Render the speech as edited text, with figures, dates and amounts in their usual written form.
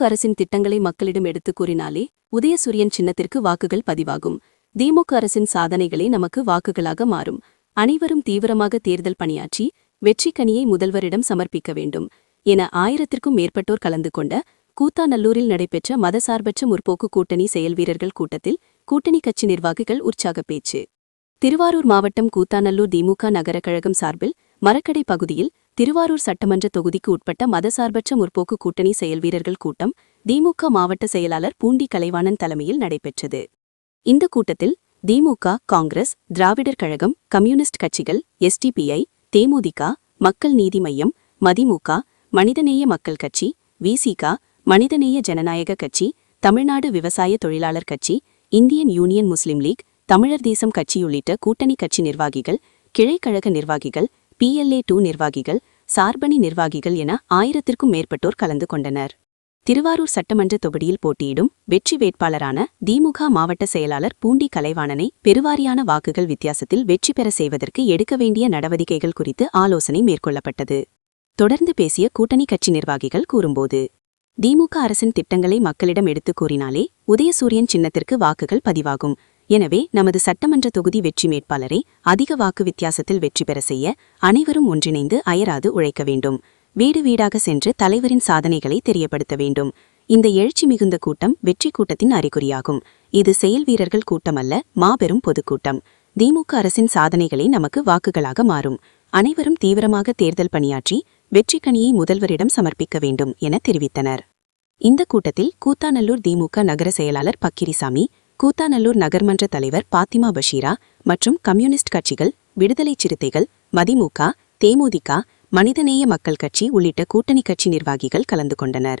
திமுக அரசின் திட்டங்களை மக்களிடம் எடுத்துக் கூறினாலே உதயசூரியன் சின்னத்திற்கு வாக்குகள் பதிவாகும். திமுக அரசின் சாதனைகளே நமக்கு வாக்குகளாக மாறும். அனைவரும் தீவிரமாக தேர்தல் பணியாற்றி வெற்றிக்கனியை முதல்வரிடம் சமர்ப்பிக்க வேண்டும் என 1000க்கும் மேற்பட்டோர் கலந்து கொண்ட கூத்தாநல்லூரில் நடைபெற்ற மதசார்பற்ற முற்போக்கு கூட்டணி செயல்வீரர்கள் கூட்டத்தில் கூட்டணி கட்சி நிர்வாகிகள் உற்சாக பேச்சு. திருவாரூர் மாவட்டம் கூத்தாநல்லூர் திமுக நகர கழகம் சார்பில் மரக்கடை பகுதியில் திருவாரூர் சட்டமன்ற தொகுதிக்கு உட்பட்ட மதசார்பற்ற முற்போக்கு கூட்டணி செயல்வீரர்கள் கூட்டம் திமுக மாவட்ட செயலாளர் பூண்டி கலைவாணன் தலைமையில் நடைபெற்றது. இந்த கூட்டத்தில் திமுக, காங்கிரஸ், திராவிடர் கழகம், கம்யூனிஸ்ட் கட்சிகள், எஸ்டிபிஐ, தேமுதிக, மக்கள் நீதி மய்யம், மதிமுக, மனிதநேய மக்கள் கட்சி, விசிக, மனிதநேய ஜனநாயக கட்சி, தமிழ்நாடு விவசாய தொழிலாளர் கட்சி, இந்தியன் யூனியன் முஸ்லிம் லீக், தமிழர் தேசம் கட்சியுள்ளிட்ட கூட்டணி கட்சி நிர்வாகிகள், கிளைக்கழக நிர்வாகிகள், PLA2 நிர்வாகிகள், சார்பணி நிர்வாகிகள் என 1000க்கும் மேற்பட்டோர் கலந்து கொண்டனர். திருவாரூர் சட்டமன்ற தொகுதியில் போட்டியிடும் வெற்றி வேட்பாளரான திமுக மாவட்ட செயலாளர் பூண்டி கலைவாணனை பெருவாரியான வாக்குகள் வித்தியாசத்தில் வெற்றி பெற செய்வதற்கு எடுக்க வேண்டிய நடவடிக்கைகள் குறித்து ஆலோசனை மேற்கொள்ளப்பட்டது. தொடர்ந்து பேசிய கூட்டணி கட்சி நிர்வாகிகள் கூறும்போது, திமுக அரசின் திட்டங்களை மக்களிடம் எடுத்துக் கூறினாலே உதயசூரியன் சின்னத்திற்கு வாக்குகள் பதிவாகும். எனவே நமது சட்டமன்ற தொகுதி வெற்றி வேட்பாளரை அதிக வாக்கு வித்தியாசத்தில் வெற்றி பெற செய்ய அனைவரும் ஒன்றிணைந்து அயராது உழைக்க வேண்டும். வீடு வீடாக சென்று தலைவரின் சாதனைகளை தெரியப்படுத்த வேண்டும். இந்த எழுச்சி மிகுந்த கூட்டம் வெற்றி கூட்டத்தின் அறிகுறியாகும். இது செயல் வீரர்கள் கூட்டமல்ல, மாபெரும் பொதுக்கூட்டம். திமுக அரசின் சாதனைகளை நமக்கு வாக்குகளாக மாறும். அனைவரும் தீவிரமாக தேர்தல் பணியாற்றி வெற்றிக்கனியை முதல்வரிடம் சமர்ப்பிக்க வேண்டும் என தெரிவித்தனர். இந்த கூட்டத்தில் கூத்தாநல்லூர் திமுக நகர செயலாளர் பக்கிரிசாமி, கூத்தாநல்லூர் நகர்மன்ற தலைவர் பாத்திமா பஷீரா மற்றும் கம்யூனிஸ்ட் கட்சிகள், விடுதலை சிறுத்தைகள், மதிமுக, தேமுதிக, மனிதநேய மக்கள் கட்சி உள்ளிட்ட கூட்டணி கட்சி நிர்வாகிகள் கலந்து கொண்டனர்.